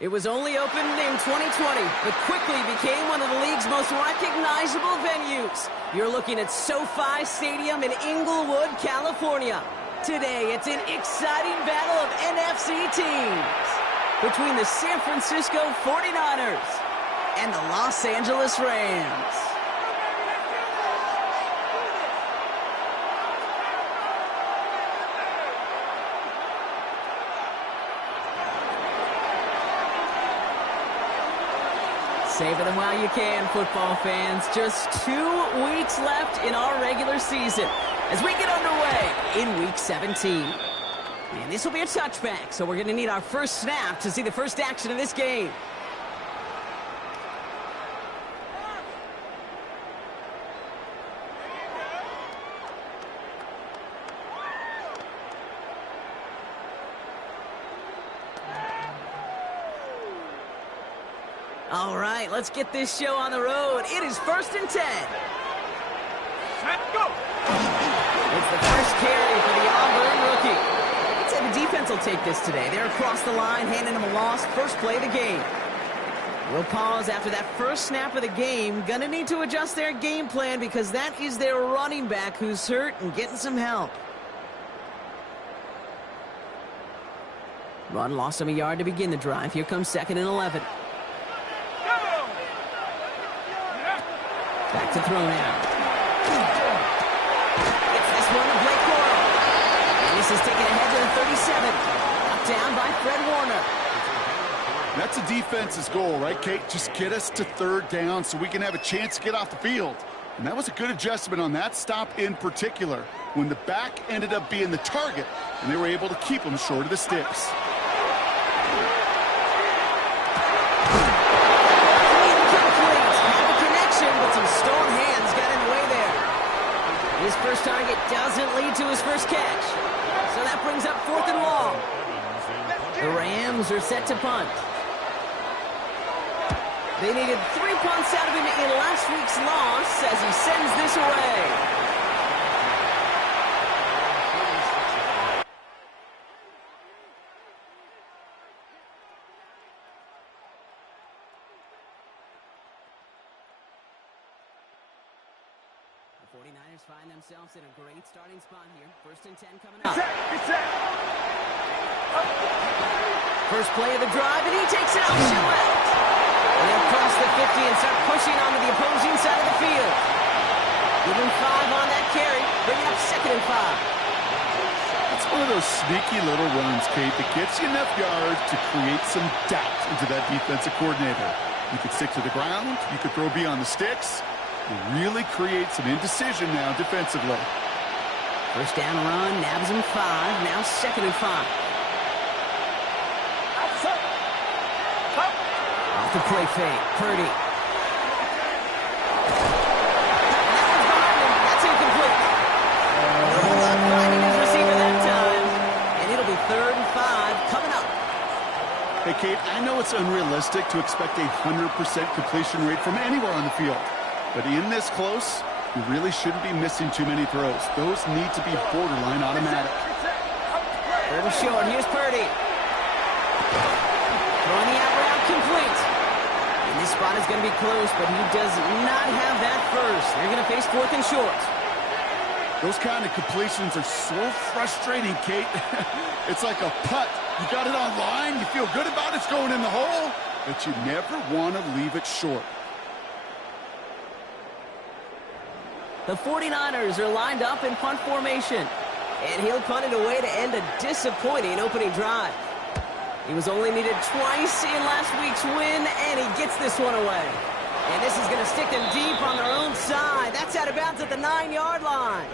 It was only opened in 2020, but quickly became one of the league's most recognizable venues. You're looking at SoFi Stadium in Inglewood, California. Today, it's an exciting battle of NFC teams between the San Francisco 49ers and the Los Angeles Rams. Savor them while you can, football fans. Just 2 weeks left in our regular season as we get underway in Week 17. And this will be a touchback, so we're going to need our first snap to see the first action of this game. All right, let's get this show on the road. It is 1st and 10. Let's go. It's the first carry for the Auburn rookie. I'd say the defense will take this today. They're across the line, handing them a loss. First play of the game. We'll pause after that first snap of the game. Gonna need to adjust their game plan because that is their running back who's hurt and getting some help. Run lost him a yard to begin the drive. Here comes 2nd and 11. Back to throw now. It's this one to Blake Coral. And this is taken ahead to the 37. Knocked down by Fred Warner. That's a defense's goal, right, Kate? Just get us to 3rd down so we can have a chance to get off the field. And that was a good adjustment on that stop in particular, when the back ended up being the target, and they were able to keep him short of the sticks. His first target doesn't lead to his first catch. So that brings up 4th and long. The Rams are set to punt. They needed 3 punts out of him in last week's loss as he sends this away. The 49ers find themselves in a great starting spot here. 1st and 10 coming up. First play of the drive, and he takes it option left. And they'll cross the 50 and start pushing onto the opposing side of the field. Give him 5 on that carry, bringing up 2nd and 5. It's one of those sneaky little runs, Kate, that gets you enough yards to create some doubt into that defensive coordinator. You could stick to the ground, you could throw beyond the sticks. It really creates some indecision now defensively. First down run, nabs him 5, now 2nd and 5. Off the play fake, Purdy. That's incomplete. No luck finding his receiver that time. And it'll be 3rd and 5 coming up. Hey, Kate, I know it's unrealistic to expect a 100% completion rate from anywhere on the field. But in this close, you really shouldn't be missing too many throws. Those need to be borderline automatic. 3rd and short. Here's Purdy. Throwing the out route complete. And this spot is going to be close, but he does not have that first. They're going to face 4th and short. Those kind of completions are so frustrating, Kate. It's like a putt. You got it on line, you feel good about it's going in the hole, but you never want to leave it short. The 49ers are lined up in punt formation. And he'll punt it away to end a disappointing opening drive. He was only needed twice in last week's win, and he gets this one away. And this is going to stick them deep on their own side. That's out of bounds at the 9-yard line.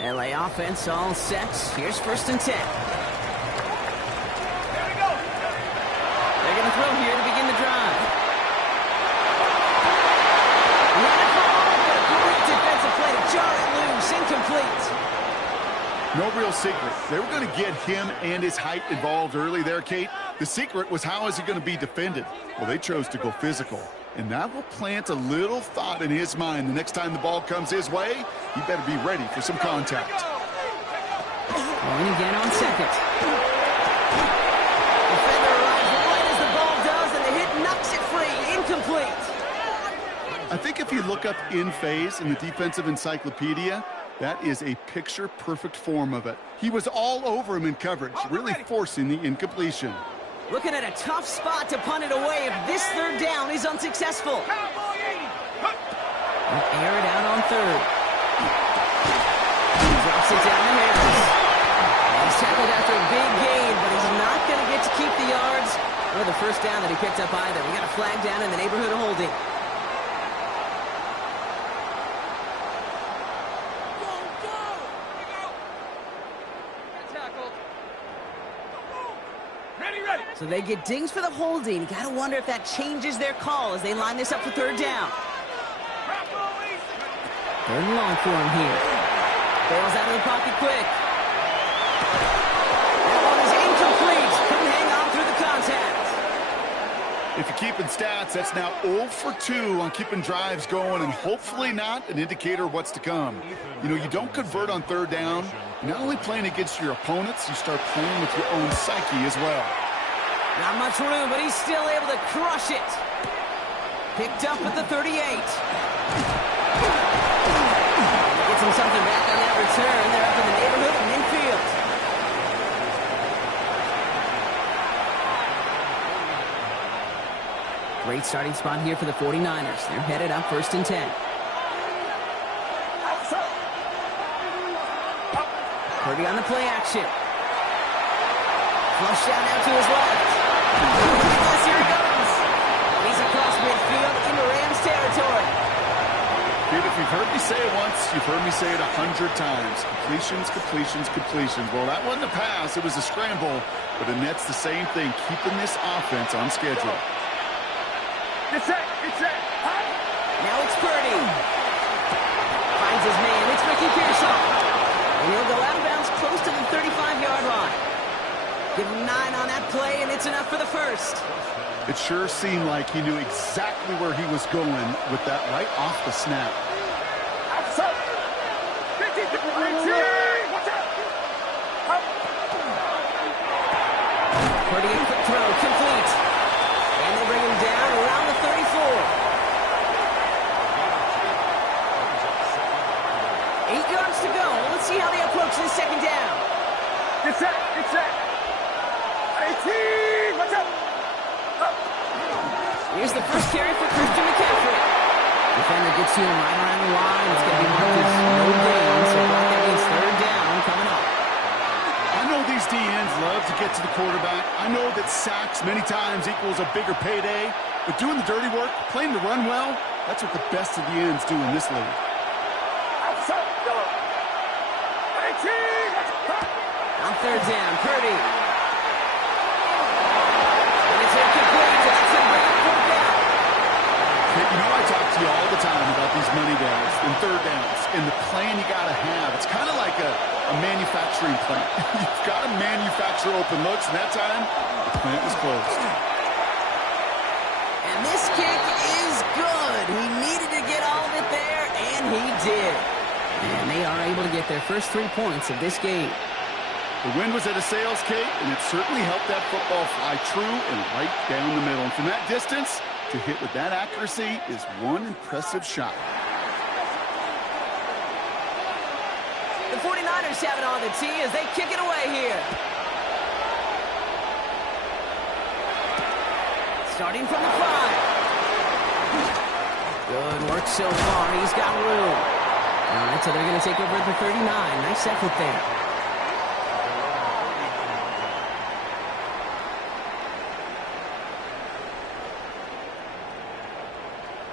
LA offense all set. Here's 1st and 10. Here we go. They're going to throw here to begin the drive. Defensive play to jar it loose. Incomplete. No real secret. They were going to get him and his height involved early there, Kate. The secret was how is he going to be defended? Well, they chose to go physical. And that will plant a little thought in his mind. The next time the ball comes his way, he better be ready for some contact. Going again on second. Defender arrives right as the ball does, and the hit knocks it free. Incomplete. I think if you look up in phase in the defensive encyclopedia, that is a picture-perfect form of it. He was all over him in coverage, really forcing the incompletion. Looking at a tough spot to punt it away if this third down is unsuccessful. Air it out on third. Drops it down to Harris. He's tackled after a big gain, but he's not going to get to keep the yards or the first down that he picked up either. We got a flag down in the neighborhood of holding. So they get dings for the holding. Got to wonder if that changes their call as they line this up for third down. Third and long for him here. Bails out of the pocket quick. That one is incomplete. Couldn't hang on through the contact. If you're keeping stats, that's now 0 for 2 on keeping drives going, and hopefully not an indicator of what's to come. You know, you don't convert on third down. You're not only playing against your opponents, you start playing with your own psyche as well. Not much room, but he's still able to crush it. Picked up at the 38. Gets him something back on that return. They're up in the neighborhood of midfield. Great starting spot here for the 49ers. They're headed up 1st and 10. Purdy on the play action. Flush down now to his left. Yes, here he goes. He's across midfield into Rams territory. Dude, if you've heard me say it once, you've heard me say it 100 times. Completions, completions, completions. Well, that wasn't a pass. It was a scramble. But the Nets the same thing, keeping this offense on schedule. It's it. Now it's Purdy. Finds his man. It's Ricky Pearson. And he'll go out of bounds close to the 35-yard line. Give him 9 on that play, and it's enough for the first. It sure seemed like he knew exactly where he was going with that right off the snap. Purdy, a quick throw, complete. And they bring him down around the 34. 8 yards to go. Let's see how they approach this second down. Get set. 18. Watch out. Here's the first carry for Christian McCaffrey. Defender gets to him right around the line. It's going to be marked as no gain, so that means third down coming up. I know these DNs love to get to the quarterback. I know that sacks many times equals a bigger payday, but doing the dirty work, playing the run well, that's what the best of the ends do in this league. On third down, Purdy. And it's incomplete. That's going to bring up fourth down. You know, I talk to you all the time about these money downs and third downs and the plan you got to have. It's kind of like a manufacturing plant. You've got to manufacture open looks, and that time, the plant was closed. And this kick is good. He needed to get all of it there, and he did. And they are able to get their first 3 points of this game. The wind was at a sail's, Kate, and it certainly helped that football fly true and right down the middle. And from that distance, to hit with that accuracy is one impressive shot. The 49ers have it on the tee as they kick it away here. Starting from the 5. Good work so far. He's got room. All right, so they're going to take over at the 39. Nice effort there.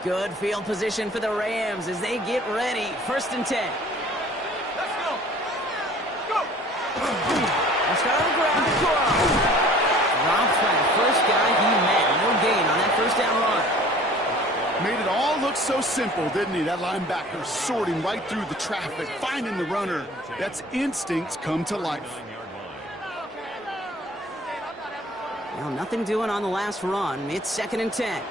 Good field position for the Rams as they get ready. 1st and 10. Let's go. Let's start on the ground to Coro. Drops by the first guy he met. No gain on that first down run. Made it all look so simple, didn't he? That linebacker sorting right through the traffic, finding the runner. That's instincts come to life. Well, nothing doing on the last run. It's 2nd and 10.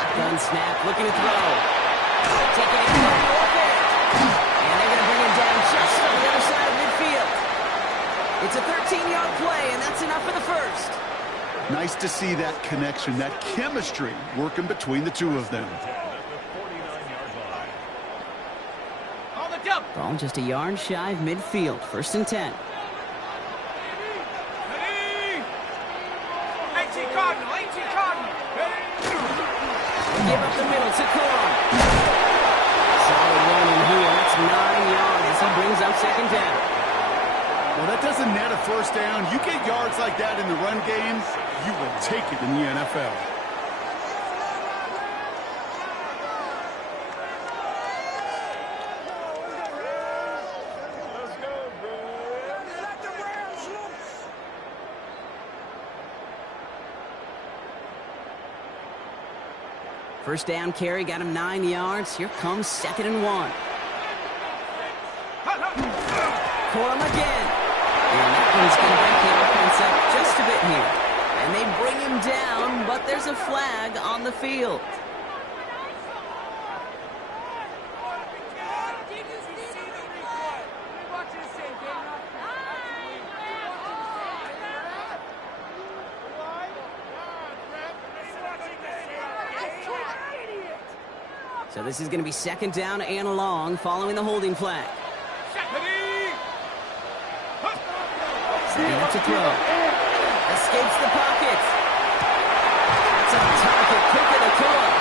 Shotgun snap, looking to throw. Taking it from the open. And they're going to bring him down just on the other side of midfield. It's a 13-yard play, and that's enough for the first. Nice to see that connection, that chemistry working between the two of them. On the jump. Ball just a yard shy of midfield. 1st and 10. Give up the middle to Corum. Solid run in here. That's 9 yards as he brings up 2nd down. Well, that doesn't net a 1st down. You get yards like that in the run game, you will take it in the NFL. First down carry got him 9 yards. Here comes 2nd and 1. Corum again. And that one's going to break the offense up just a bit here. And they bring him down, but there's a flag on the field. So this is going to be 2nd down and long following the holding flag. Setting up to throw. Escapes the pocket. That's on target. Quick at the Corum.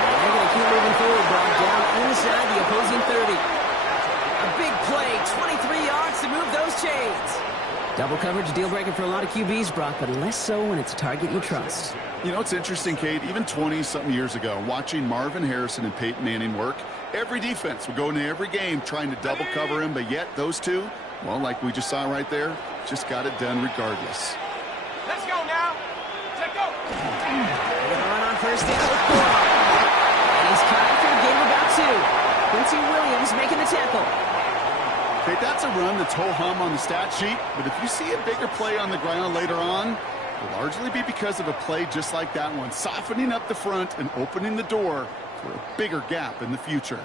And they're going to keep moving forward, brought down inside the opposing 30. A big play, 23 yards to move those chains. Double coverage, deal breaker for a lot of QBs, Brock, but less so when it's a target you trust. You know, it's interesting, Kate, even 20-something years ago, watching Marvin Harrison and Peyton Manning work, every defense would go into every game trying to double cover him, but yet those two, well, like we just saw right there, just got it done regardless. Let's go now. Let's go. Run on 1st down with Corum. And he's tied for a game of about 2. Quincy Williams making the tackle. Okay, that's a run that's ho-hum on the stat sheet, but if you see a bigger play on the ground later on, it'll largely be because of a play just like that one, softening up the front and opening the door for a bigger gap in the future.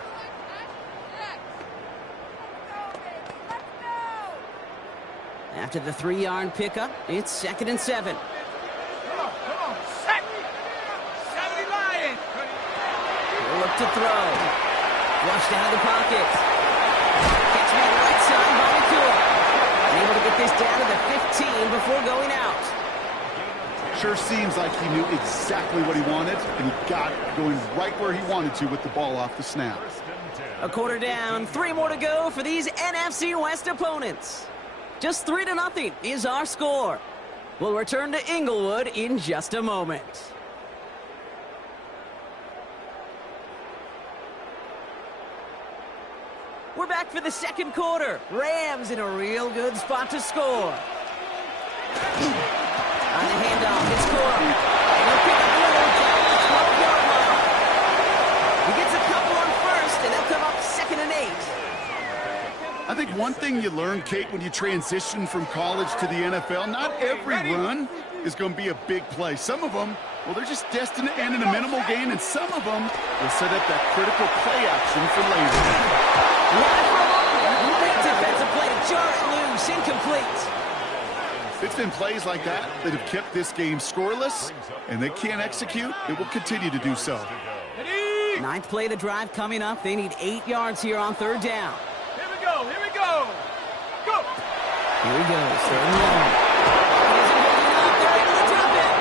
After the 3-yard pickup, it's 2nd and 7. Come on. Set. 70 Lions. He'll look to throw. Flushed out of the pocket. Catch me on the right side by McCool. Able to get this down to the 15 before going out. Sure seems like he knew exactly what he wanted, and he got it, going right where he wanted to with the ball off the snap. A quarter down, 3 more to go for these NFC West opponents. Just 3-0 is our score. We'll return to Inglewood in just a moment. We're back for the 2nd quarter. Rams in a real good spot to score. On the handoff, it's Corum. And he'll pick up a little down the 12-yard line. He gets a couple on 1st, and they'll come up 2nd and 8. I think one thing you learn, Kate, when you transition from college to the NFL, not every run is going to be a big play. Some of them, well, they're just destined to end in a minimal gain, and some of them will set up that critical play action for later. Great defensive play to jar it loose, incomplete. It's been plays like that that have kept this game scoreless, and they can't execute. It will continue to do so. 9th play of the drive coming up. They need 8 yards here on 3rd down. Here we go. Go. Here he goes, 3rd and long. They're able to drop it.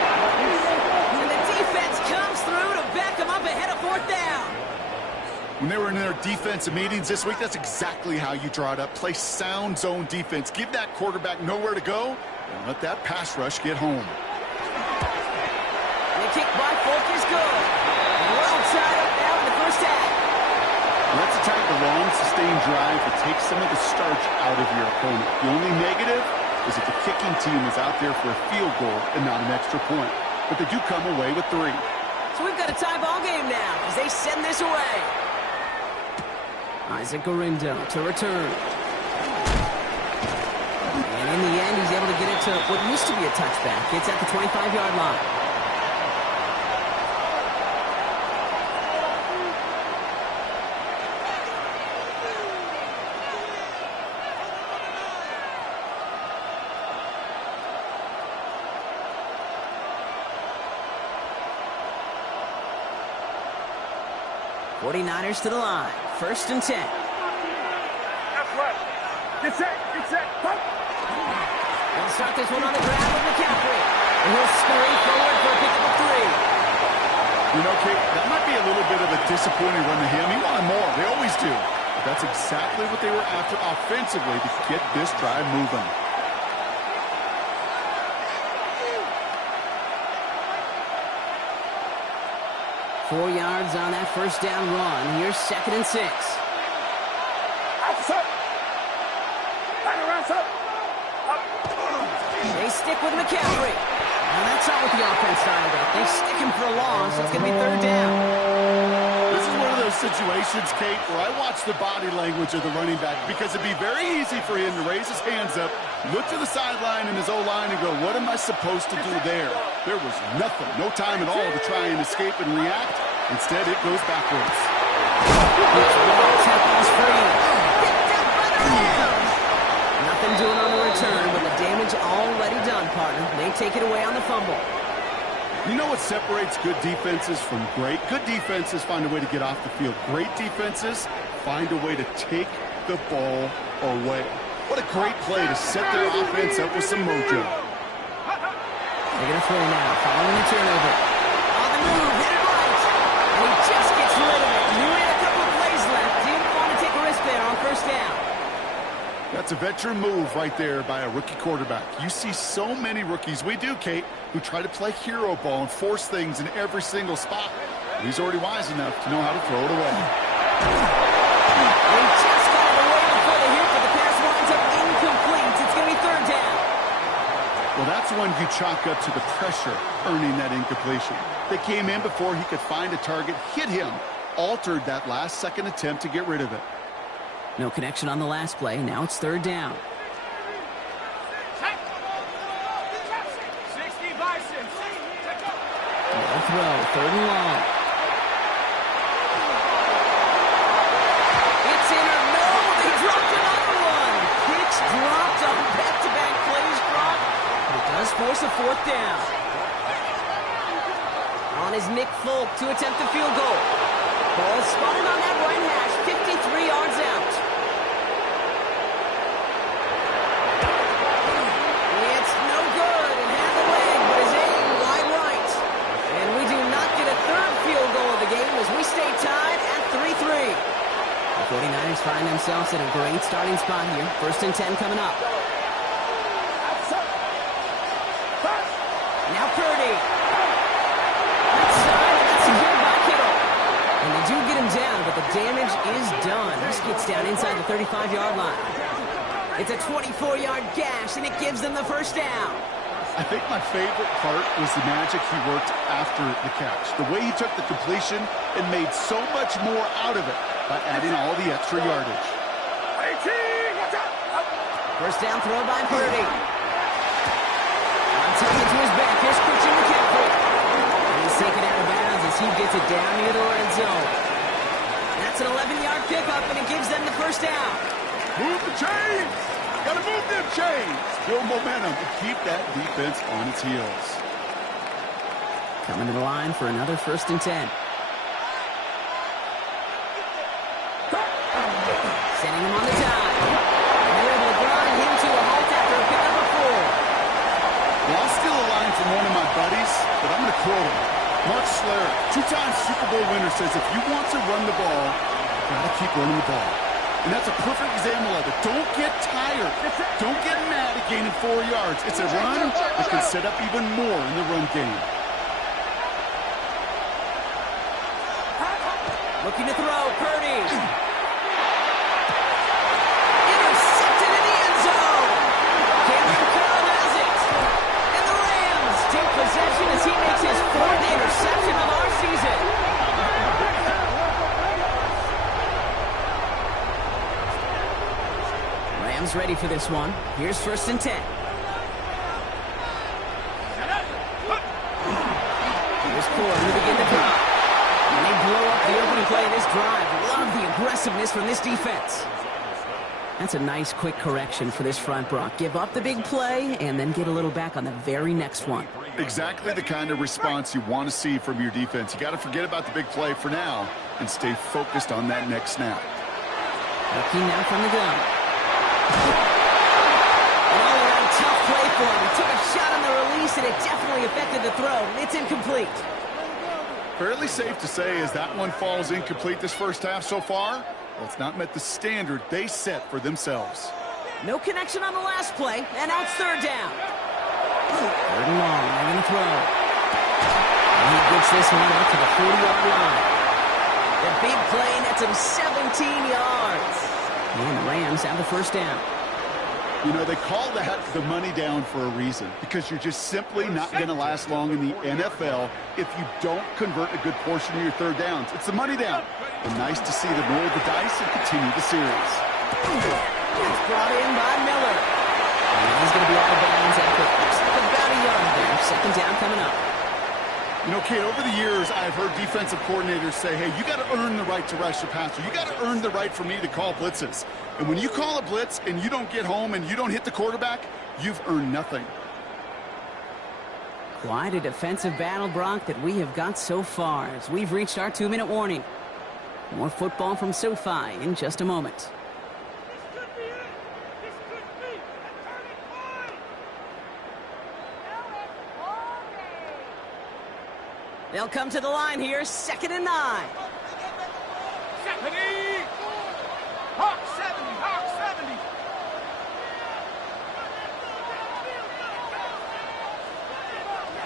And the defense comes through to back them up ahead of 4th down. When they were in their defensive meetings this week, that's exactly how you draw it up. Play sound zone defense. Give that quarterback nowhere to go, and let that pass rush get home. The kick by Folk is good. And we're all tied up now in the 1st half. That's the type of long, sustained drive that takes some of the starch out of your opponent. The only negative is if the kicking team is out there for a field goal and not an extra point. But they do come away with 3. So we've got a tie ball game now as they send this away. Isaac Gorindo to return. And in the end, he's able to get it to what used to be a touchback. It's at the 25-yard line. 49ers to the line. 1st and 10. That's right. Get set. Get set. Pump. They'll start this one on the ground with McCaffrey. And he'll scurry forward for a pick of 3. You know, Kate, that might be a little bit of a disappointing run to him. He wanted more. They always do. But that's exactly what they were after offensively to get this drive moving. Four yards on that first down run. Here's 2nd and 6. They stick with McCaffrey. And that's not what the offense started at. They stick him for a loss. It's going to be 3rd down. This is one of those situations, Kate, where I watch the body language of the running back because it'd be very easy for him to raise his hands up, look to the sideline in his O-line and go, what am I supposed to do there? There was nothing, no time at all to try and escape and react. Instead, it goes backwards. Temple's free. Picked up by the Rams. Nothing doing on the return, but the damage already done, partner. They take it away on the fumble. You know what separates good defenses from great? Good defenses find a way to get off the field. Great defenses find a way to take the ball away. What a great play to set their offense up with some mojo. They're going to throw now, following the turnover. On the move, hit it right. And he just gets rid of it. Knew he had a couple of plays left. Didn't want to take a risk there on 1st down. That's a veteran move right there by a rookie quarterback. You see so many rookies, we do, Kate, who try to play hero ball and force things in every single spot. He's already wise enough to know how to throw it away. He just got it away before the hit, but the pass winds up incomplete. It's going to be 3rd down. Well, that's one you chalk up to the pressure earning that incompletion. They came in before he could find a target, hit him, altered that last-second attempt to get rid of it. No connection on the last play. Now it's 3rd down. 60 Bison. No throw. 3rd and long. It's in or no. They dropped another one. Picks dropped on back-to-back plays dropped. But it does force a 4th down. On is Nick Folk to attempt the field goal. Ball spotted on that right hash. 53 yards out. It's no good and had the leg, but his aim wide right. And we do not get a 3rd field goal of the game as we stay tied at 3-3. The 49ers find themselves at a great starting spot here. 1st and 10 coming up. Now Purdy. Outside, and that's secured by Kittle. And they do get him down, but the damage is done. This gets down inside the 35-yard line. It's a 24-yard gash, and it gives them the 1st down. I think my favorite part was the magic he worked after the catch. The way he took the completion and made so much more out of it by adding all the extra yardage. 1st down throw by Purdy. On top into his back, here's Christian McCaffrey. And he's taken out of bounds as he gets it down near the red zone. That's an 11-yard pickup, and it gives them the 1st down. Move the chains! Gotta move them chains! Build momentum and keep that defense on its heels. Coming to the line for another 1st and 10. Sending him on the dive. And they're able to grind him to a halt after a pickup of 4. Well, I'll steal a line from one of my buddies, but I'm going to quote him. Mark Schlereth, 2-time Super Bowl winner, says if you want to run the ball, you got to keep running the ball. And that's a perfect example of it. Don't get tired. Don't get mad at gaining 4 yards. It's a run that can set up even more in the run game. Looking to throw, Purdy. Intercepted in the end zone. Cameron Curl has it. And the Rams take possession as he makes his 4th interception of our season. Rams ready for this one. Here's 1st and 10. Here's Core to begin the drive. And they blow up the opening play of this drive. Love the aggressiveness from this defense. That's a nice quick correction for this front, Brock. Give up the big play and then get a little back on the very next one. Exactly the kind of response you want to see from your defense. You got to forget about the big play for now and stay focused on that next snap. Looking now from the gun. An all-around tough play for him. He took a shot on the release, and it definitely affected the throw. It's incomplete. Fairly safe to say as that one falls incomplete this first half so far, well, it's not met the standard they set for themselves. No connection on the last play, and now it's third down. Third and long, they're going to throw. And he gets this one out to the 40-yard line. The big play nets him 17 yards. And the Rams have the first down. You know, they call that the money down for a reason, because you're just simply not going to last long in the NFL if you don't convert a good portion of your third downs. It's the money down. And nice to see them roll the dice and continue the series. It's brought in by Miller. And he's going to be out of bounds after about a yard there. Second down coming up. You know, Kate, over the years, I've heard defensive coordinators say, hey, you got to earn the right to rush your passer. You got to earn the right for me to call blitzes. And when you call a blitz and you don't get home and you don't hit the quarterback, you've earned nothing. Quite a defensive battle, Brock, that we have got so far as we've reached our 2-minute warning. More football from SoFi in just a moment. They'll come to the line here, 2nd and 9. Hawk 70, Hawk 70.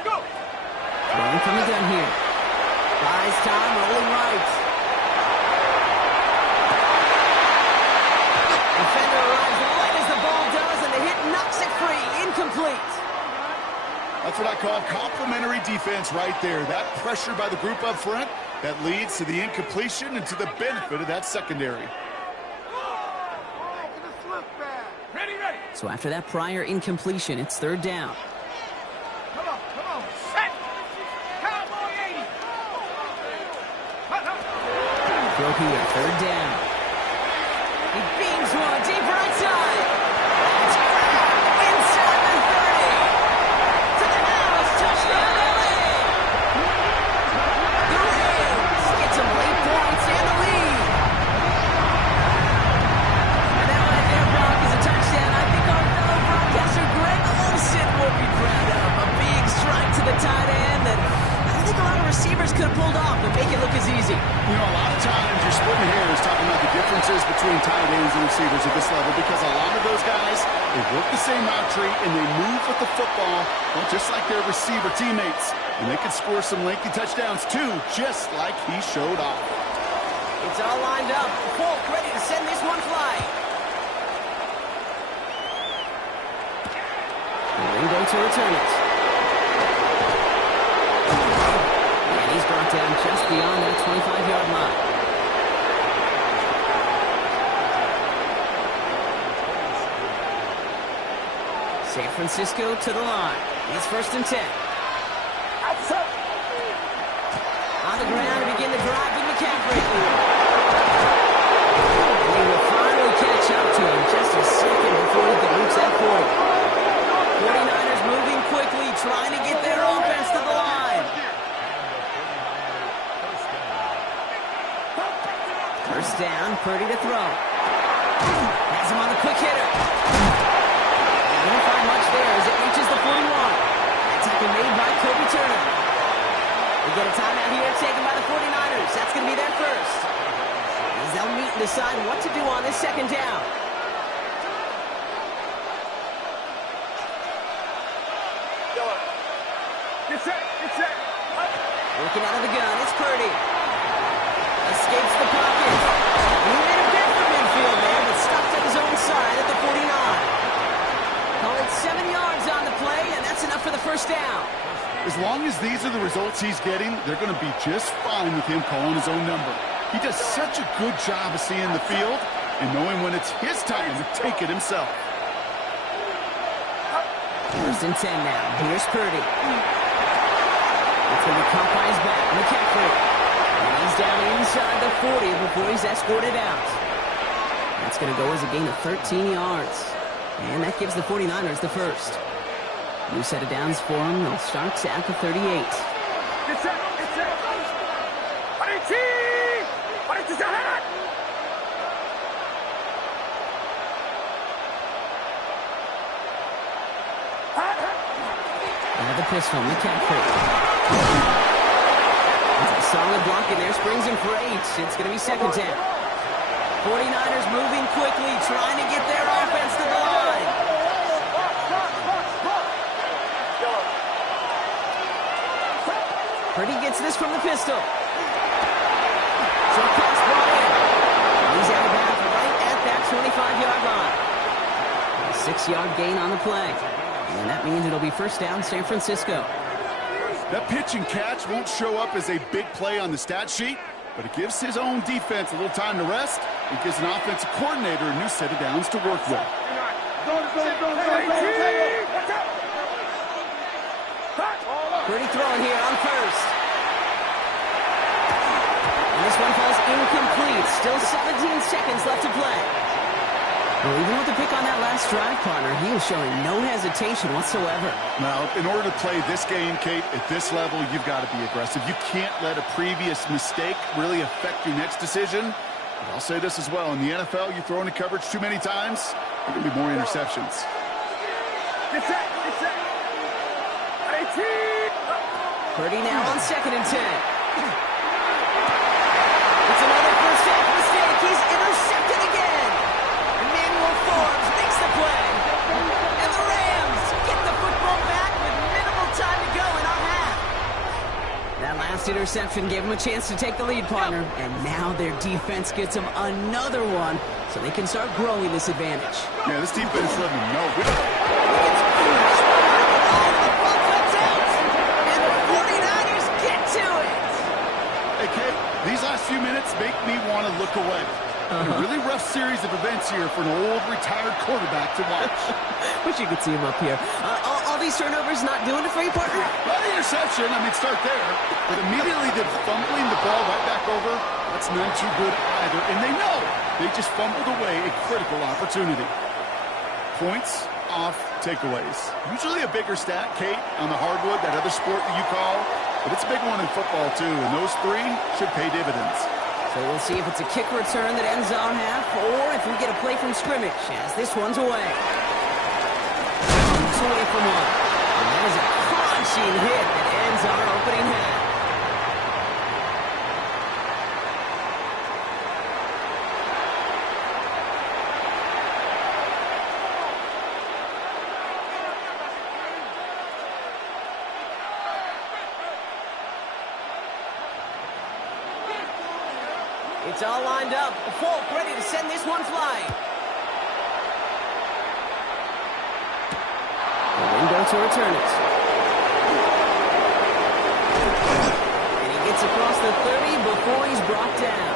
Go. Throwing from the gun here. Buys time, rolling right. Defender arrives right as the ball does, and the hit knocks it free. Incomplete. That's what I call complimentary defense right there. That pressure by the group up front, that leads to the incompletion and to the benefit of that secondary. Ready, ready. So after that prior incompletion, it's third down. Come on. Set. Cowboy 80. Throw here, third down. He beams one deep right side. That's grabbed inside the 30. To the house, touchdown LA. The Rams get some late points and the lead. And that right there, Brock, is a touchdown. I think our fellow broadcaster Greg Olsen will be proud of. A big strike to the tight end that I don't think a lot of receivers could have pulled off and make it look as easy. You know, a lot of times you're splitting hairs talking about the differences between tight ends and receivers at this level, because a lot of those guys, they work the same route tree and they move with the football, well, just like their receiver teammates. And they can score some lengthy touchdowns too, just like he showed off. It's all lined up. Folk ready to send this one flying. Ringo to return it. And he's brought down just beyond that 25-yard line. San Francisco to the line. It's 1st and 10. On the ground to begin the drive with McCaffrey. And they will finally catch up to him just a second before he can reach that 40. 49ers moving quickly, trying to get their offense to the line. First down, Purdy to throw. Has him on the quick hitter. They don't find much there as it reaches the 41. That tackle made by Kobe Turner. We get a timeout here taken by the 49ers. That's going to be their first. As they'll meet and decide what to do on this second down. Get set. Working out of the gun, it's Purdy. Escapes the pocket. He made a bid for midfield there, but stopped at his own side at the 49. Call it 7 yards on the play, and that's enough for the first down. As long as these are the results he's getting, they're going to be just fine with him calling his own number. He does such a good job of seeing the field and knowing when it's his time to take it himself. 1st and 10 now. Here's Purdy. It's going to be caught by his back. McCaffrey. And he's down inside the 40 before he's escorted out. That's going to go as a gain of 13 yards. And that gives the 49ers the first. New set of downs for him. They'll start at the 38. Get set. pistol. McCaffrey. That's a solid block in there. Springs him for 8. It's going to be second down. 49ers moving quickly, trying to get their offense to the line. Purdy gets this from the pistol. Short pass brought in. He's out of bounds right at that 25-yard line. A 6-yard gain on the play. And that means it'll be first down, San Francisco. That pitch and catch won't show up as a big play on the stat sheet, but it gives his own defense a little time to rest. It gives an offensive coordinator a new set of downs to work with. Purdy throwing here on first. And this one falls incomplete. Still 17 seconds left to play. Well, even with the pick on that last drive, partner, he is showing no hesitation whatsoever. Now, in order to play this game, Kate, at this level, you've got to be aggressive. You can't let a previous mistake really affect your next decision. But I'll say this as well. In the NFL, you throw into coverage too many times, there are going to be more interceptions. Purdy now on 2nd and 10. It's another first half mistake. He's intercepted again. Emmanuel Forbes makes the play. And the Rams get the football back with minimal time to go in our half. That last interception gave them a chance to take the lead, partner. And now their defense gets them another one so they can start growing this advantage. Yeah, this defense let them know. These last few minutes make me want to look away. A really rough series of events here for an old retired quarterback to watch. Wish you could see him up here. All these turnovers not doing it for you, partner? Well, the interception, start there. But immediately they're fumbling the ball right back over. That's none too good either. And they know they just fumbled away a critical opportunity. Points off takeaways. Usually a bigger stat, Kate, on the hardwood, that other sport that you call. But it's a big one in football, too, and those 3 should pay dividends. So we'll see if it's a kick return that ends our half, or if we get a play from scrimmage, as this one's away. It's away from one. And that is a crunching hit that ends our opening half. It's all lined up. Falk ready to send this one flying. The window to return it. And he gets across the 30 before he's brought down.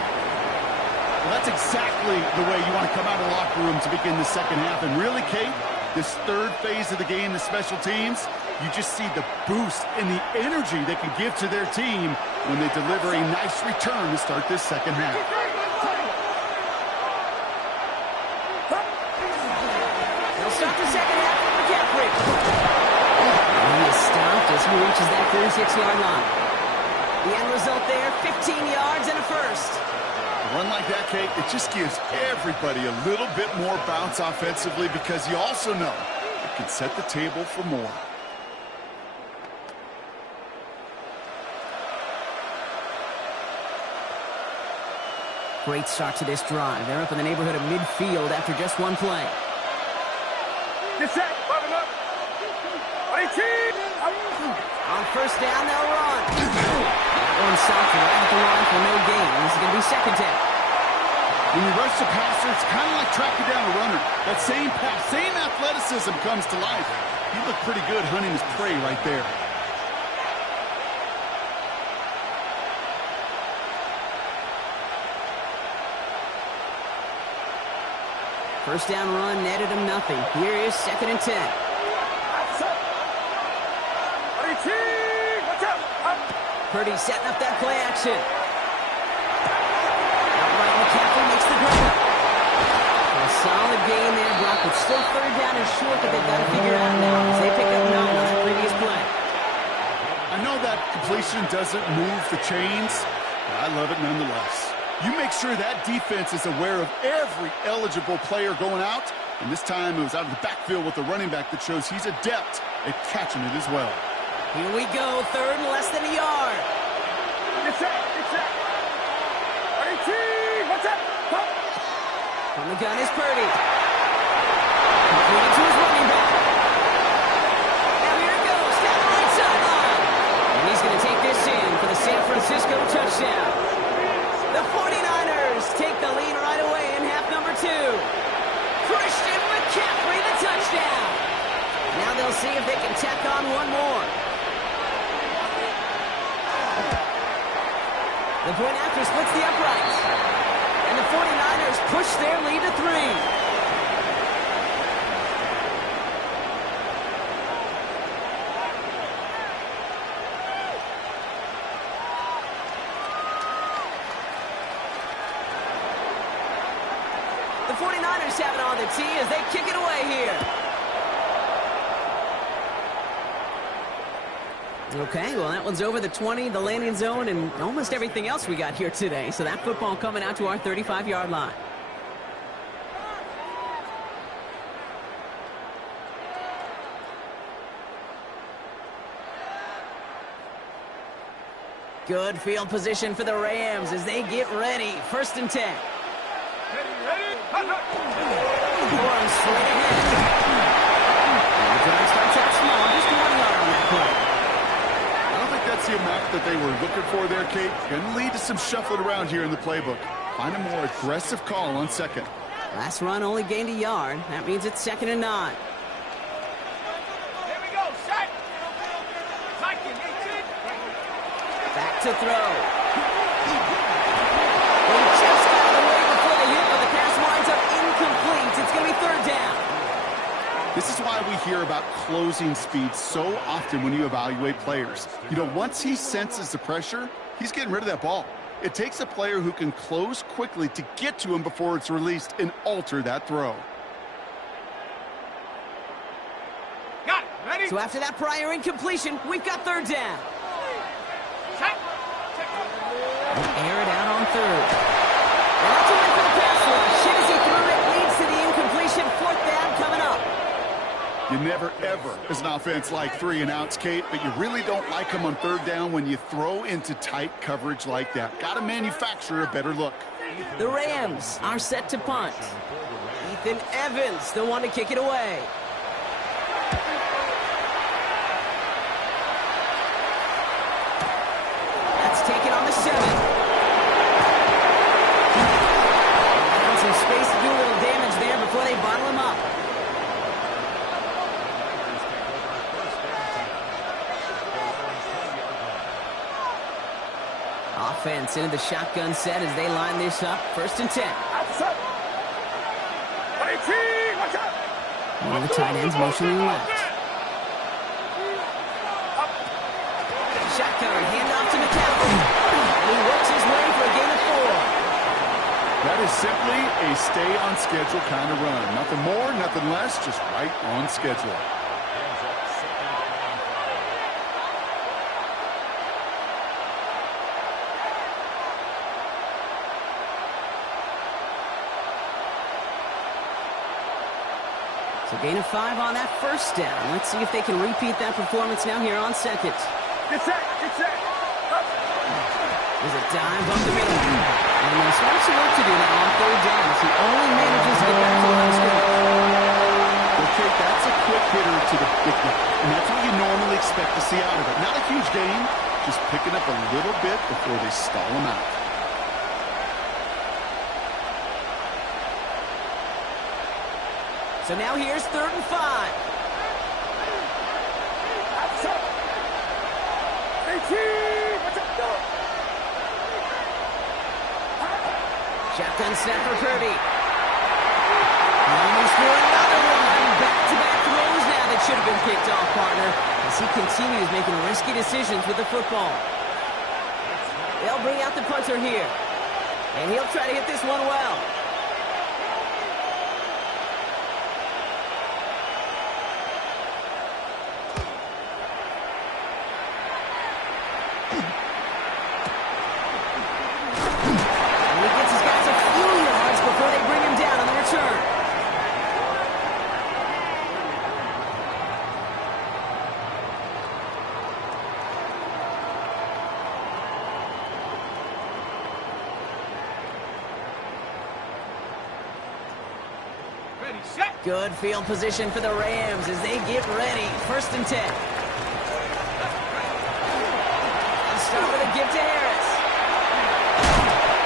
Well, that's exactly the way you want to come out of the locker room to begin the second half. And really, Kate, this third phase of the game, the special teams, you just see the boost and the energy they can give to their team when they deliver a nice return to start this second half. They'll start the second half with McCaffrey. And he is stopped as he reaches that 36-yard line. The end result there, 15 yards and a first. A run like that, Kate, it just gives everybody a little bit more bounce offensively because you also know it can set the table for more. Great start to this drive. They're up in the neighborhood of midfield after just one play. Get set. On first down, they'll run. That one stopped right at the line for no gain. This is going to be second down. When you rush the passer, it's kind of like tracking down a runner. That same pass, same athleticism comes to life. He looked pretty good hunting his prey right there. First down run netted him nothing. Here is second and 10. Purdy setting up that play action. Outright McCaffrey makes the grab. A solid gain there, Brock, but still third down and short that they've got to figure out now as they pick up 9 on that previous play. I know that completion doesn't move the chains, but I love it nonetheless. You make sure that defense is aware of every eligible player going out, and this time it was out of the backfield with the running back that shows he's adept at catching it as well. Here we go, third and less than a yard. Get set, get set. Ready, team, what's up? Pump. From the gun is Purdy. Completed to his running back. Now here it goes, down the right sideline. And he's going to take this in for the San Francisco touchdown. The 49ers take the lead right away in half number 2. Christian McCaffrey, the touchdown. Now they'll see if they can tack on one more. The point after splits the uprights. And the 49ers push their lead to 3. The 49ers have it on the tee as they kick it away here. Okay, well, that one's over the 20, the landing zone, and almost everything else we got here today. So that football coming out to our 35-yard line. Good field position for the Rams as they get ready. 1st and 10. Gorham straight ahead. The drive starts out small, just 1 yard on that play. I don't think that's the amount that they were looking for there, Kate. Going to lead to some shuffling around here in the playbook. Find a more aggressive call on 2nd. Last run only gained a yard. That means it's 2nd and 9. Here we go, set. Back to throw. They just got out of the way before the hit, but the pass winds up incomplete. It's going to be 3rd down. This is why we hear about closing speed so often when you evaluate players. You know, once he senses the pressure, he's getting rid of that ball. It takes a player who can close quickly to get to him before it's released and alter that throw. Got it, ready? So after that prior incompletion, we've got 3rd down. Set. Air it out on 3rd. And that's a win for the pass rush. As he threw it, leads to the incompletion. 4th down coming up. You never, ever, as an offense, like 3 and outs, Kate, but you really don't like them on 3rd down when you throw into tight coverage like that. Got to manufacture a better look. The Rams are set to punt. Ethan Evans, the one to kick it away. That's taken on the 7. Found some space to do a little damage there before they bottle him up. Offense into the shotgun set as they line this up. 1st and 10. Outside. Ready, team, watch out. One of the tight ends motioning left. Shotgun, handoff to McCaffrey. And he works his way for a gain of 4. That is simply a stay-on-schedule kind of run. Nothing more, nothing less, just right on schedule. So gain of 5 on that 1st down. Let's see if they can repeat that performance now here on 2nd. Get set, get set. Up. There's a dive up the middle. And there's some work to do now on 3rd down. He only manages to get back to the line of scrimmage. Okay, that's a quick hitter to the big guy. And that's what you normally expect to see out of it. Not a huge gain, just picking up a little bit before they stall him out. So now here's 3rd and 5. Outside. Ready, team, watch out, go. Shotgun snap for Purdy. Almost threw another one. Back-to-back throws now that should have been picked off, partner, as he continues making risky decisions with the football. They'll bring out the punter here. And he'll try to hit this one well. Good field position for the Rams as they get ready. 1st and 10. They'll start with a give to Harris.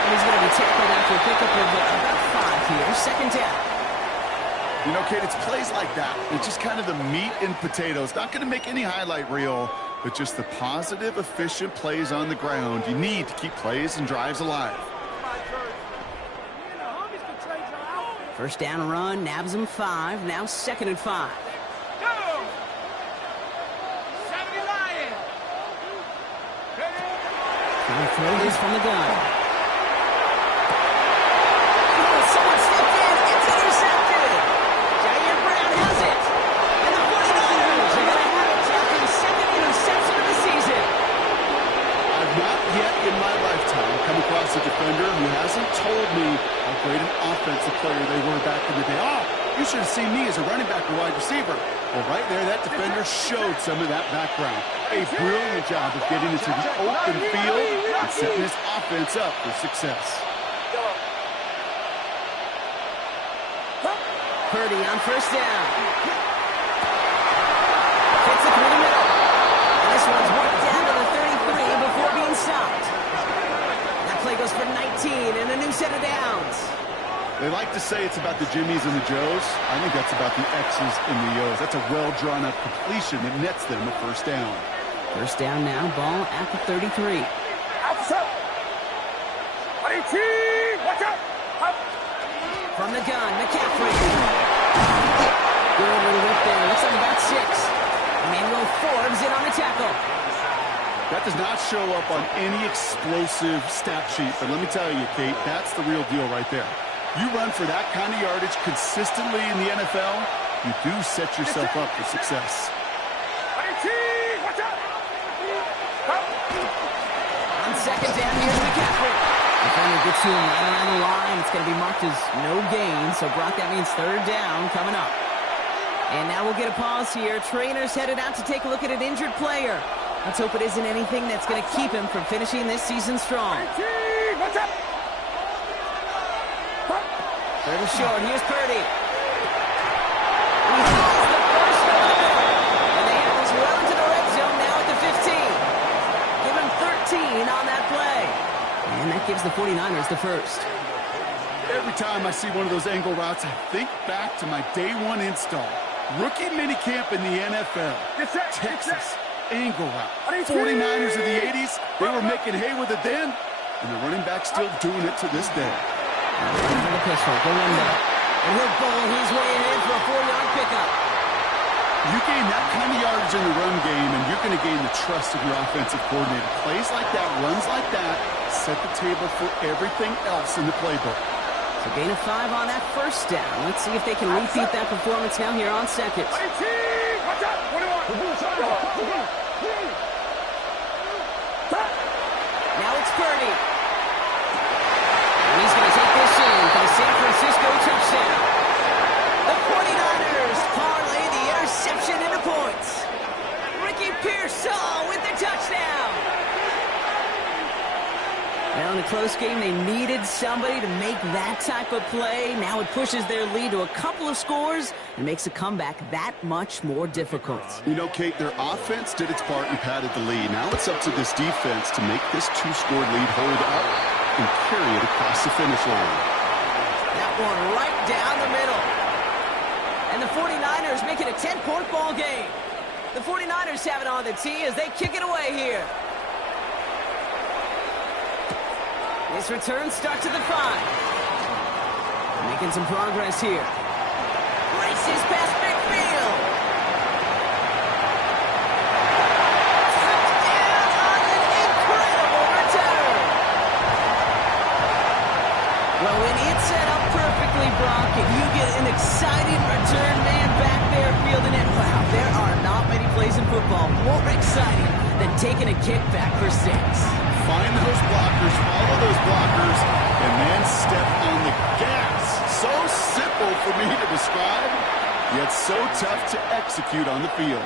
And he's going to be tackled after a pickup of about 5 here. 2nd down. You know, Kate, it's plays like that. It's just kind of the meat and potatoes. Not going to make any highlight reel, but just the positive, efficient plays on the ground. You need to keep plays and drives alive. 1st down run, nabs him 5. Now 2nd and 5. Trying to throw this from the gun. Someone stepped in. It's intercepted. Jair Brown has it. And the 49ers are going to have it tackling 2nd interception of the season. I've not yet in my lifetime come across a defender who hasn't told me how great an offensive player they were back in the day. Oh, you should have seen me as a running back or wide receiver. Well, right there, that defender showed some of that background. A brilliant job of getting into the open field and setting his offense up for success. Purdy on 1st down. Gets it through the middle. And this one's worked down to the 33 before being stopped. That play goes for 19 and a new set of downs. They like to say it's about the Jimmies and the Joes. I think that's about the X's and the O's. That's a well-drawn-up completion that nets them a 1st down. 1st down now, ball at the 33. Outside. Watch out. From the gun, McCaffrey. Good little whip there. Looks like about 6. Emmanuel Forbes in on the tackle. That does not show up on any explosive stat sheet, but let me tell you, Kate, that's the real deal right there. You run for that kind of yardage consistently in the NFL, you do set yourself up for success. Watch out. On 2nd down, here's McCaffrey. Defender gets to him right around the line. It's going to be marked as no gain. So, Brock, that means 3rd down coming up. And now we'll get a pause here. Trainer's headed out to take a look at an injured player. Let's hope it isn't anything that's going to keep him from finishing this season strong. Watch out. 3rd and short. Here's Purdy. He has the first one. And they have this well into the red zone now at the 15. Give him 13 on that play. And that gives the 49ers the 1st. Every time I see one of those angle routes, I think back to my day 1 install. Rookie minicamp in the NFL. Texas, angle route. 49ers of the 80s, they were making hay with it then, and the running back still doing it to this day. For the pistol, go window. And he'll bowl his way ahead for a 4-yard pickup. You gain that kind of yardage in the run game, and you're going to gain the trust of your offensive coordinator. Plays like that, runs like that, set the table for everything else in the playbook. So gain of 5 on that 1st down. Let's see if they can repeat that performance now here on 2nd. Watch out. 21. Now it's Purdy. And he's going to take this in for the San Francisco touchdown. The 49ers parlay the interception into points. Ricky Pearsall with the touchdown. Well, in a close game, they needed somebody to make that type of play. Now it pushes their lead to a couple of scores and makes a comeback that much more difficult. You know, Kate, their offense did its part and padded the lead. Now it's up to this defense to make this 2-score lead hold up and carry it across the finish line. That one right down the middle. And the 49ers make it a 10-point ball game. The 49ers have it on the tee as they kick it away here. This return starts at the 5. Making some progress here. Races past midfield. Touchdown on an incredible return. Well, when it's set up perfectly, Brock, and you get an exciting return man back there fielding it, wow, there are not many plays in football more exciting than taking a kick back for 6. Find those blockers, follow those blockers, and then step on the gas. So simple for me to describe, yet so tough to execute on the field.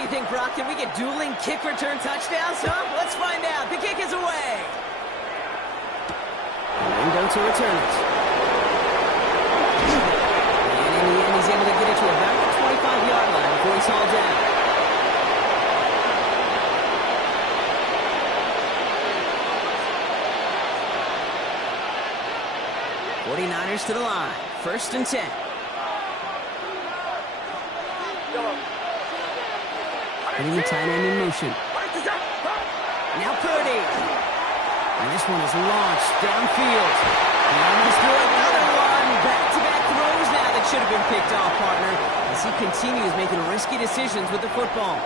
do you think, Brock? Can we get dueling kick return touchdowns, huh? Let's find out. The kick is away. And go to return it. And in the end, he's able to get it to about the 25-yard line before he's hauled down. 49ers to the line. 1st and 10. Putting the tight end in motion. Now Purdy. And this one is launched downfield. And this boy, another one. Back-to-back throws now that should have been picked off, partner, as he continues making risky decisions with the football.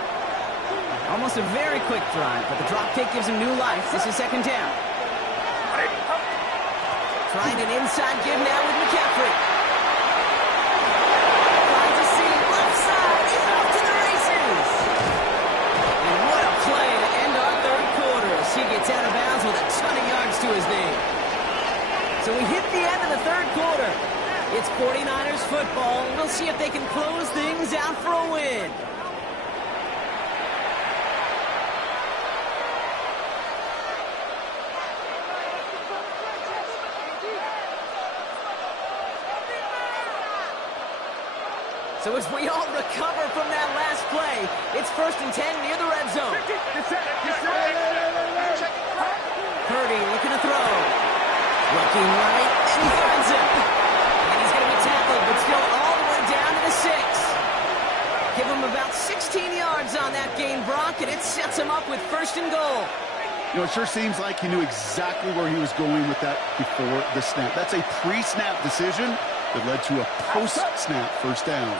Almost a very quick drive, but the drop kick gives him new life. This is 2nd down. Trying an inside give now with McCaffrey. Finds a seam left side. He's off to the races. And what a play to end our 3rd quarter as he gets out of bounds with a ton of yards to his name. So we hit the end of the 3rd quarter. It's 49ers football. We'll see if they can close things out for a win. So as we all recover from that last play, it's 1st and 10 near the red zone. Purdy looking to throw. Looking right, and he finds him. And he's going to be tackled, but still all the way down to the 6. Give him about 16 yards on that gain, Brock, and it sets him up with 1st and goal. You know, it sure seems like he knew exactly where he was going with that before the snap. That's a pre-snap decision that led to a post-snap 1st down.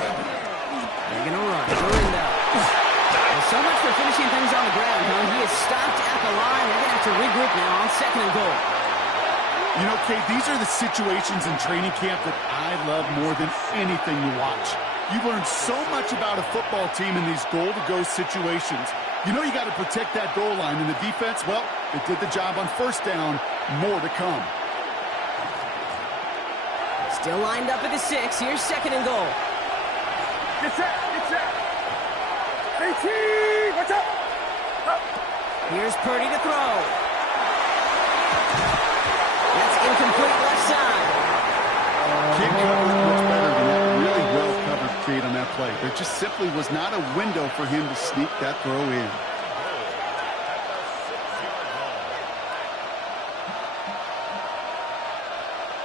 They're going to run. Dorinda. Well, so much for finishing things on the ground, huh? He is stopped at the line. They're going to have to regroup now on 2nd and goal. You know, Kate, these are the situations in training camp that I love more than anything to watch. You learn so much about a football team in these goal-to-go situations. You know you got to protect that goal line, and the defense, well, they did the job on 1st down. More to come. Still lined up at the 6. Here's 2nd and goal. Get set. 18. Watch out. Here's Purdy to throw. That's incomplete left side. Can't cover it much better than that. Really well covered, Kate, on that play. There just simply was not a window for him to sneak that throw in.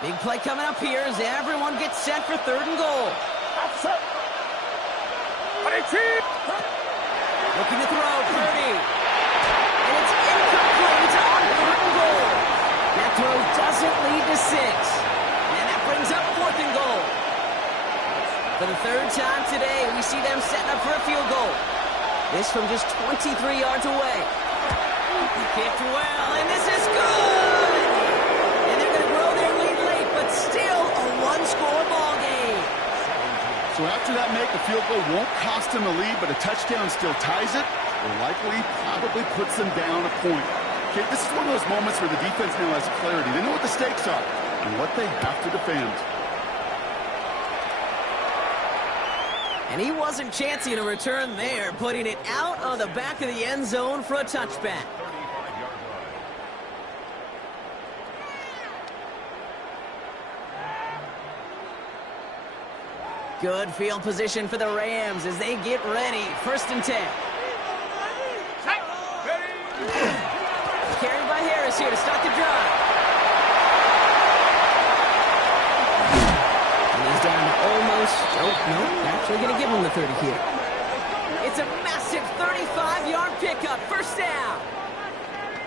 Big play coming up here as everyone gets set for 3rd and goal. Looking to throw, Purdy. And it's incomplete on 3rd and goal. That throw doesn't lead to 6. And that brings up 4th and goal. For the 3rd time today, we see them setting up for a field goal. This from just 23 yards away. Kicked well, and this is good! And they're going to grow their lead late, but still a one-score ball game. So after that make, a field goal won't cost them a lead, but a touchdown still ties it, or likely probably puts them down a point. Okay, this is one of those moments where the defense now has clarity. They know what the stakes are and what they have to defend. And he wasn't chancing a return there, putting it out of the back of the end zone for a touchback. Good field position for the Rams as they get ready. 1st and 10. Carried by Harris here to start the drive. And he's down to almost, actually going to give him the 30 here. It's a massive 35-yard pickup. 1st down.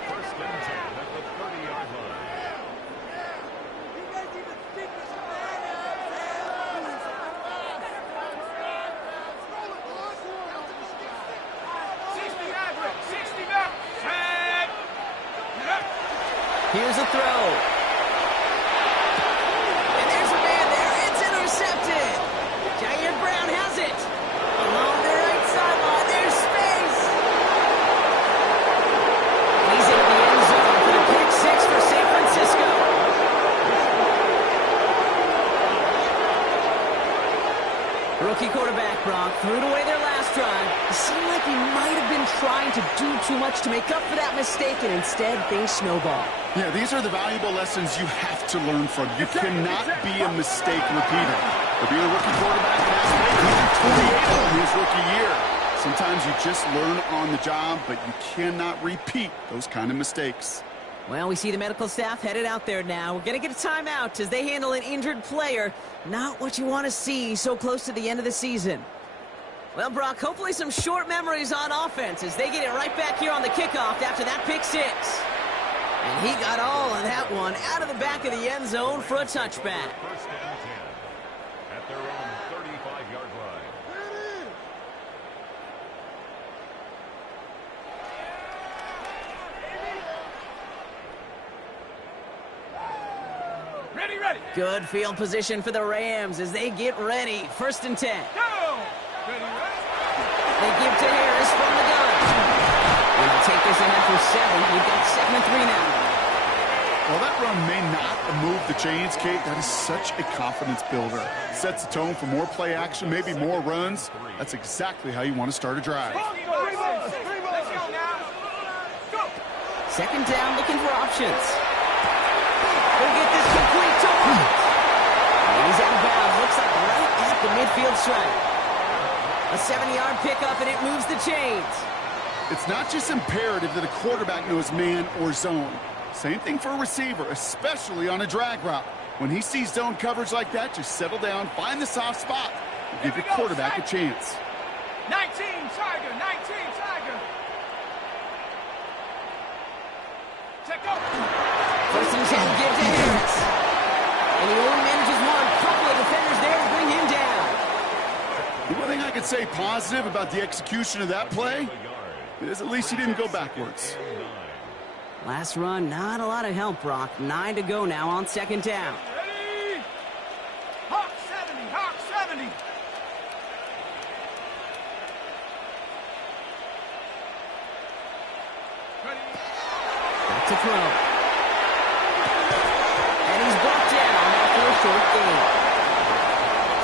1st and 10 at the 30-yard line. Here's a throw. And there's a man there. It's intercepted. Jair Brown has it. Along the right sideline. There's space. He's into the end zone for the pick 6 for San Francisco. Rookie quarterback, Brock, threw it away their last drive. It seemed like he might have been trying to do too much to make up for that mistake, and instead things snowball. Yeah, these are the valuable lessons you have to learn from. You cannot be a mistake repeater. For being a rookie quarterback, he's 28 in his rookie year. Sometimes you just learn on the job, but you cannot repeat those kind of mistakes. Well, we see the medical staff headed out there now. We're going to get a timeout as they handle an injured player. Not what you want to see so close to the end of the season. Well, Brock, hopefully some short memories on offense as they get it right back here on the kickoff after that pick six. And he got all of that one out of the back of the end zone for a touchback. First and 10 at their own 35-yard line. Ready. Good field position for the Rams as they get ready. First and 10. Go. Ready. They give to Harris from the gun. And they'll take this ahead for 7. We've got 2nd and 3 now. Well, that run may not have moved the chains, Kate. That is such a confidence builder. Sets the tone for more play action, maybe more runs. That's exactly how you want to start a drive. Let's go now. Go. 2nd down, looking for options. We'll get this complete to him. And he's out of bounds. Looks like right at the midfield stripe. A 70-yard pickup, and it moves the chains. It's not just imperative that a quarterback knows man or zone. Same thing for a receiver, especially on a drag route. When he sees zone coverage like that, just settle down, find the soft spot, and give your quarterback a chance. 19 Tiger. Check go. First and 10, give to Harris. And he only manages one. Couple of defenders there to bring him down. The one thing I could say positive about the execution of that play is at least he didn't go backwards. Last run, not a lot of help, Brock. 9 to go now on 2nd down. Ready. Hawk 70. Ready. Back to throw. And he's brought down after a short gain.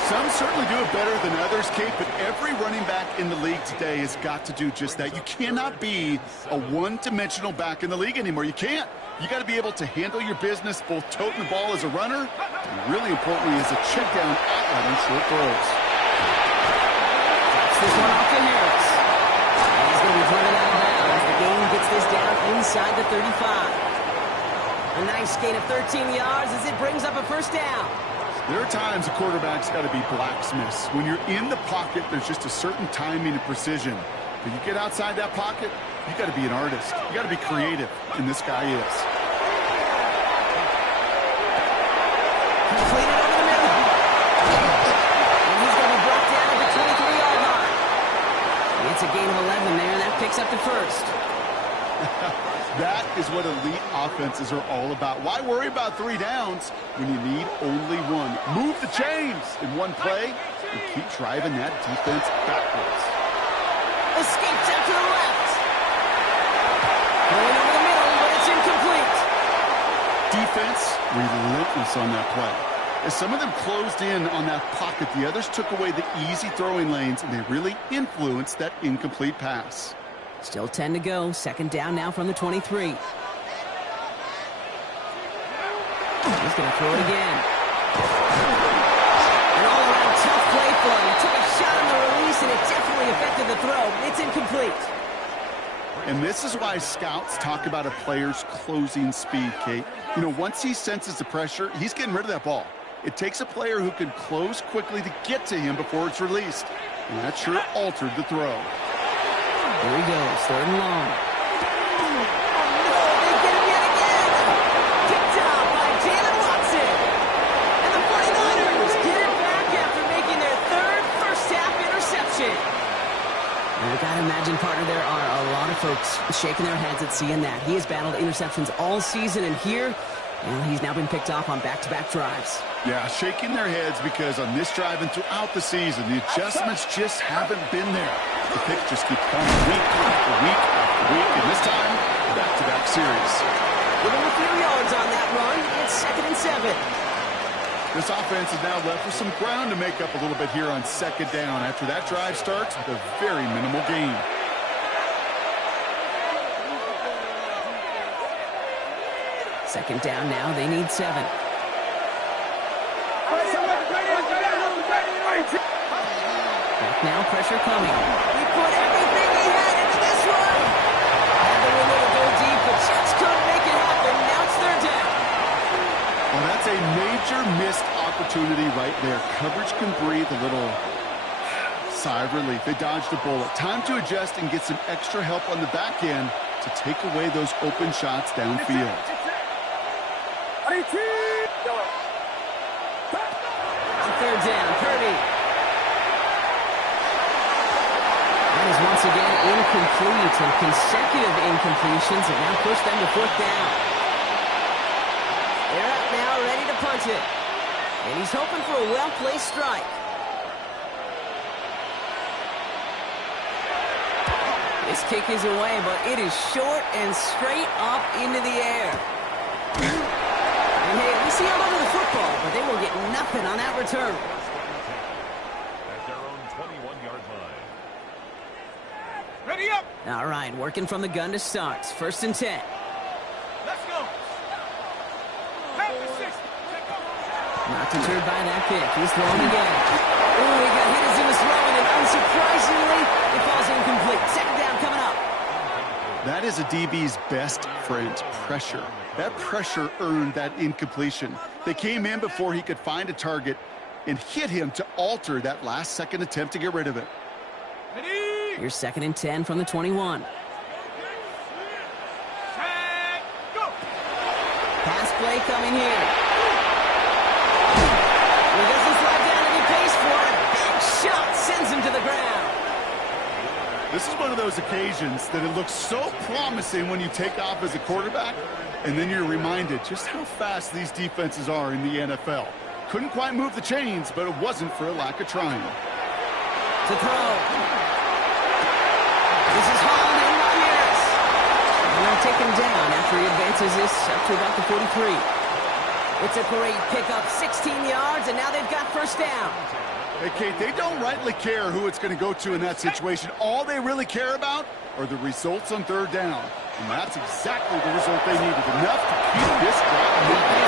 Some certainly do it better than others, Kate, but every running back in the league today has got to do just that. You cannot be a one-dimensional back in the league anymore. You can't. You got to be able to handle your business, both toting the ball as a runner, and really importantly as a check down outlet on short throws. That's this one off to Harris. And he's going to be driven out of bounds. The game gets this down inside the 35. A nice gain of 13 yards as it brings up a first down. There are times a quarterback's got to be blacksmiths. When you're in the pocket, there's just a certain timing and precision. When you get outside that pocket, you got to be an artist. You got to be creative, and this guy is. Completed over the middle. And he's going to be brought down at the 23-yard line. It's a gain of 11 there, and that picks up the first. That is what elite offenses are all about. Why worry about 3 downs when you need only one? Move the chains in one play and keep driving that defense backwards. Escapes out to the left. Going over the middle, but it's incomplete. Defense relentless on that play. As some of them closed in on that pocket, the others took away the easy throwing lanes, and they really influenced that incomplete pass. Still 10 to go. 2nd down now from the 23. He's going to throw it again. An all-around tough play for him. He took a shot on the release, and it definitely affected the throw. It's incomplete. And this is why scouts talk about a player's closing speed, Kate. You know, once he senses the pressure, he's getting rid of that ball. It takes a player who can close quickly to get to him before it's released. And that sure altered the throw. Here he goes, 3rd and long. Oh, no, they get him yet again. Picked up by Jalen Watson. And the 49ers get it back after making their 3rd first-half interception. And we got to imagine, partner, there are a lot of folks shaking their heads at seeing that. He has battled interceptions all season, and here, well, he's now been picked off on back-to-back drives. Yeah, shaking their heads because on this drive and throughout the season, the adjustments just haven't been there. The picks just keep coming week after week after week, and this time, back-to-back series. With only a few yards on that run, it's 2nd and 7. This offense is now left with some ground to make up a little bit here on second down after that drive starts with a very minimal gain. Second down now, they need 7. Back now, pressure coming. He put everything he had into this one. Had the window to go deep, but just couldn't make it happen. Now it's third down. Well, that's a major missed opportunity right there. Coverage can breathe a little sigh of relief. They dodged a bullet. Time to adjust and get some extra help on the back end to take away those open shots downfield. On third down, Purdy. That is once again incomplete, and consecutive incompletions have now pushed them to fourth down. They're up now, ready to punt it. And he's hoping for a well-placed strike. This kick is away, but it is short and straight up into the air. And hey, we see all over the football, but they will get nothing on that return. At their own 21-yard line. Ready up. All right, working from the gun to start. First and 10. Let's go. Have the 6. Not deterred by that kick. He's throwing again. Ooh, he got hit as he was throwing, and unsurprisingly, it falls incomplete. Second down coming up. That is a DB's best friend, pressure. That pressure earned that incompletion. They came in before he could find a target and hit him to alter that last-second attempt to get rid of it. Here's second and 10 from the 21. Pass play coming here. He doesn't slide down and he pays for it. Big shot sends him to the ground. This is one of those occasions that it looks so promising when you take off as a quarterback, and then you're reminded just how fast these defenses are in the NFL. Couldn't quite move the chains, but it wasn't for a lack of trying. To throw. This is Holland and Myers. And they'll take him down after he advances this up to about the 43. It's a great pickup, 16 yards, and now they've got first down. Hey, Kate, they don't rightly care who it's going to go to in that situation. All they really care about are the results on third down. And that's exactly the result they needed. Enough to keep this drive moving.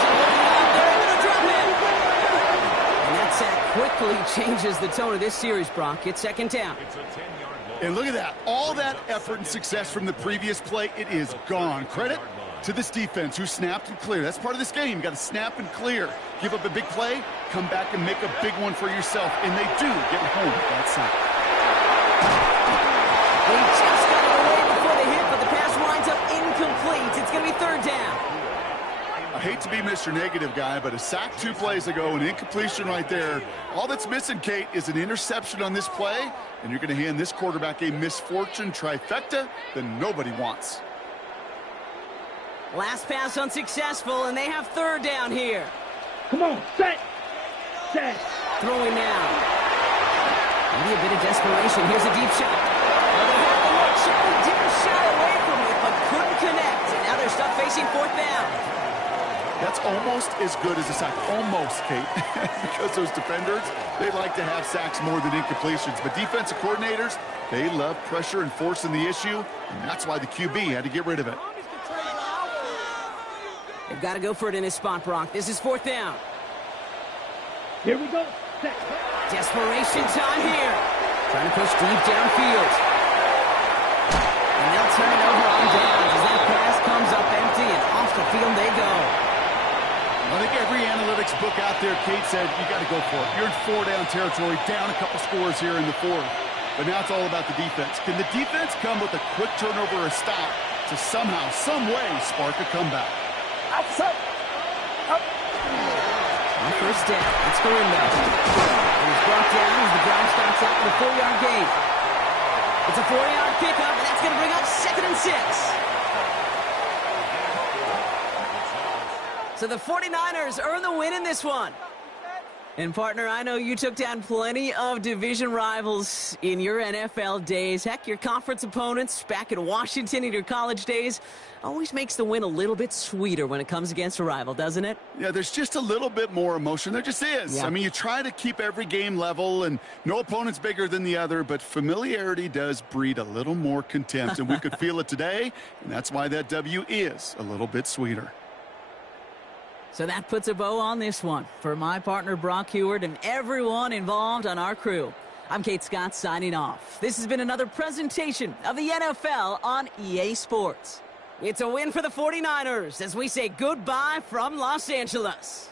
And that sack quickly changes the tone of this series, Brock. It's second down. It's a 10-yard loss. And look at that. All that effort and success from the previous play, it is gone. Credit to this defense who snapped and cleared. That's part of this game. You got to snap and clear. Give up a big play, come back and make a big one for yourself. And they do get home with that sack. They just got it away before the hit, but the pass winds up incomplete. It's going to be third down. I hate to be Mr. Negative guy, but a sack 2 plays ago, an incompletion right there. All that's missing, Kate, is an interception on this play, and you're going to hand this quarterback a misfortune trifecta that nobody wants. Last pass unsuccessful, and they have third down here. Come on, set. Throwing now. Maybe a bit of desperation. Here's a deep shot. Well, they had the look. Charlie didn't shy away from it, but couldn't connect. And now they're stuck facing fourth down. That's almost as good as a sack. Almost, Kate. Because those defenders, they like to have sacks more than incompletions. But defensive coordinators, they love pressure and forcing the issue. And that's why the QB had to get rid of it. They've got to go for it in his spot, Brock. This is fourth down. Here we go. Set. Desperation time here. Trying to push deep downfield. And they'll turn it over on downs as that pass comes up empty and off the field they go. I think every analytics book out there, Kate said, you got to go for it. You're in 4-down territory, down a couple scores here in the fourth. But now it's all about the defense. Can the defense come with a quick turnover or stop to somehow, some way, spark a comeback? Outside. Up. On first down, it's the window. And he's brought down as the ground stops up for the 4-yard gain. It's a 4-yard pickup, and that's going to bring up second and 6. So the 49ers earn the win in this one. And, partner, I know you took down plenty of division rivals in your NFL days. Heck, your conference opponents back in Washington in your college days always makes the win a little bit sweeter when it comes against a rival, doesn't it? Yeah, there's just a little bit more emotion. There just is. Yeah. I mean, you try to keep every game level, and no opponent's bigger than the other, but familiarity does breed a little more contempt, and we could feel it today, and that's why that W is a little bit sweeter. So that puts a bow on this one. For my partner, Brock Heward, and everyone involved on our crew, I'm Kate Scott signing off. This has been another presentation of the NFL on EA Sports. It's a win for the 49ers as we say goodbye from Los Angeles.